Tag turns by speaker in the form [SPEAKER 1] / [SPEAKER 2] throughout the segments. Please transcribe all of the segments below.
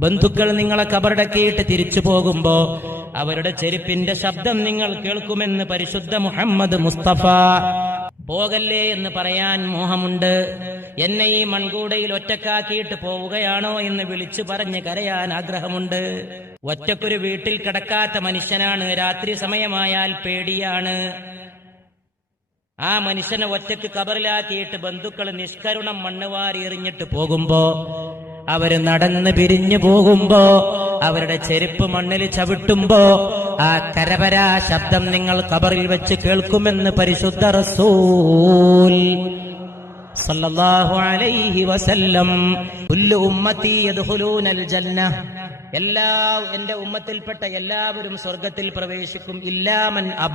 [SPEAKER 1] ബന്ധുക്കൾ നിങ്ങളെ കബറടക്കിയിട്ട് തിരിച്ചു പോകുമ്പോ അവരുടെ ചെരുപ്പിന്റെ ശബ്ദം നിങ്ങൾ കേൾക്കുമെന്ന് പരിശുദ്ധ മുഹമ്മദ് മുസ്തഫ. പോകല്ലേ എന്ന് പറയാൻ മോഹമുണ്ട്. എന്നെ ഈ മൺകൂടയിൽ ഒറ്റക്കാക്കിയിട്ട് പോവുകയാണോ എന്ന് വിളിച്ചു പറഞ്ഞ് കരയാൻ ആഗ്രഹമുണ്ട്. ഒറ്റക്കൊരു വീട്ടിൽ കിടക്കാത്ത മനുഷ്യനാണ്. രാത്രി സമയമായാൽ പേടിയാണ്. ആ മനുഷ്യനെ ഒറ്റയ്ക്ക് കബറിലാക്കിയിട്ട് ബന്ധുക്കൾ നിഷ്കരുണം മണ്ണുവാരി എറിഞ്ഞിട്ട് പോകുമ്പോ അവർ നടന്ന് പിരിഞ്ഞു പോകുമ്പോ അവരുടെ ചെരുപ്പ് മണ്ണിൽ ചവിട്ടുമ്പോ ആ കരപരാ ശബ്ദം നിങ്ങൾ കബറിൽ വെച്ച് കേൾക്കുമെന്ന് പരിശുദ്ധ റസൂൽ സല്ലല്ലാഹു അലൈഹി വസല്ലം. ഉമ്മത്തി യദ്ഖുലൂനൽ ജന്ന. എല്ലാ എന്റെ ഉമ്മത്തിൽപ്പെട്ട എല്ലാവരും സ്വർഗത്തിൽ പ്രവേശിക്കും. ഇല്ലാമൻ അബ.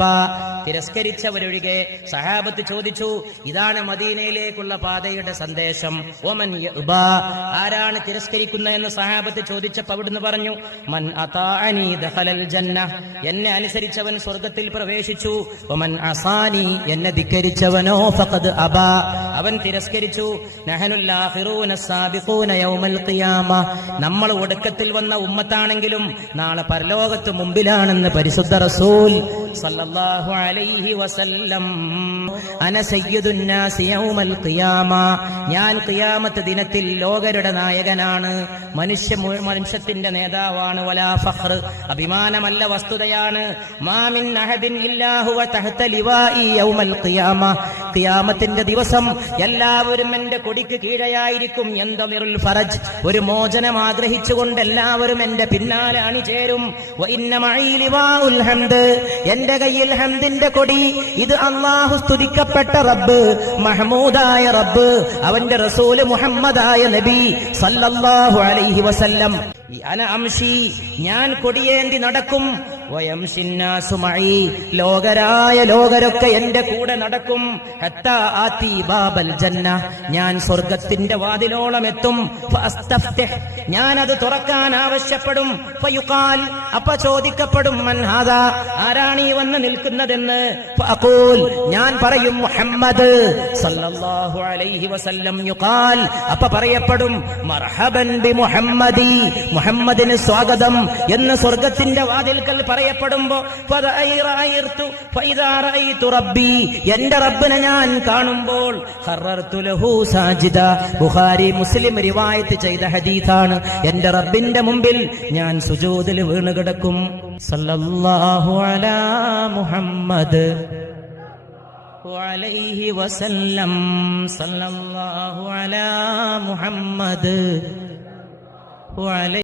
[SPEAKER 1] തിരസ്കരിച്ചവരൊഴികെ സഹാബത്ത് ചോദിച്ചു ഇതാണ് മദീനയിലേക്കുള്ള പാതയുടെ സന്ദേശം. ഓമൻ. ആരാണ് തിരസ്കരിക്കുന്ന? എന്ന് സഹാബത്ത് ചോദിച്ചപ്പോ അവിടുന്ന് പറഞ്ഞു മൻ ജന്ന. എന്നെ അനുസരിച്ചവൻ സ്വർഗത്തിൽ പ്രവേശിച്ചു. ഒമൻ അസാനി. എന്നെ ധിക്കരിച്ചവനോ ഫഖദ് അബ. അവൻ തിരസ്കരിച്ചു. നമ്മൾ ഒടുക്കത്തിൽ വന്ന ഉമ്മത്താണെങ്കിലും നാളെ പരലോകത്ത് മുമ്പിലാണെന്ന് പരിശുദ്ധ റസൂൽ സല്ലല്ലാഹു അലൈഹി വസല്ലം. അന സയ്യിദുൻ നാസി യൗമൽ ഖിയാമ. ഞാൻ ഖിയാമത്ത് ദിനത്തിൽ ലോകരുടെ നായകനാണ്. മനുഷ്യ മനുഷ്യത്തിന്റെ നേതാവാണ്. വലാ ഫഖർ. അഭിമാനമല്ല വസ്തുതയാണ്. മാമിൻ അഹദിൻ ഇല്ലാഹു വ തഹ്ത ലിവാഇ യൗമൽ ഖിയാമ. ഖിയാമത്തിന്റെ ദിവസം എല്ലാവരും എന്റെ കൊടിക്ക് കീഴയായിരിക്കും. എന്തമിറുൽ ഫറജ്. ഒരു മോചനം ആഗ്രഹിച്ചുകൊണ്ട് എല്ലാവരും എന്റെ പിന്നാലെ അണിചേരും. എന്റെ കയ്യിൽ ഹന്തിന്റെ കൊടി. ഇത് അള്ളാഹു സ്തുതിക്കപ്പെട്ട റബ്ബ് മഹമൂദായ റബ്ബ് അവന്റെ റസൂൽ മുഹമ്മദായ നബി സല്ലല്ലാഹു അലൈഹി വസല്ലം. ഞാൻ കൊടിയേന്തി നടക്കും. ലോകരായ ലോകരൊക്കെ എന്റെ കൂടെ നടക്കും. ഞാൻ സ്വർഗത്തിന്റെ വാതിലോളം എത്തും. അത് തുറക്കാൻ ആവശ്യപ്പെടും. അപ്പ ചോദിക്കപ്പെടും മൻഹാദ ആരാണ് ഈ വന്ന് നിൽക്കുന്നതെന്ന്? ഞാൻ പറയും മുഹമ്മദ് സല്ലല്ലാഹു അലൈഹി വസല്ലം യുഖാൽ. അപ്പ പറയപ്പെടും മർഹബൻ ബി മുഹമ്മദി മുഹമ്മദിന് സ്വാഗതം എന്ന് സ്വർഗത്തിന്റെ വാതിൽക്കൽ പറയപ്പെടുമ്പോ എന്റെ റബ്ബിനെ ഞാൻ കാണുമ്പോൾ ബുഖാരി മുസ്ലിം റിവായത്ത് ചെയ്ത ഹദീസാണ്. എന്റെ റബ്ബിന്റെ മുമ്പിൽ ഞാൻ സുജൂതിൽ വീണ് കിടക്കും. സല്ലല്ലാഹു അലാ മുഹമ്മദ്. അലൈഹി വസല്ലം. സല്ലല്ലാഹു അലാ മുഹമ്മദ്.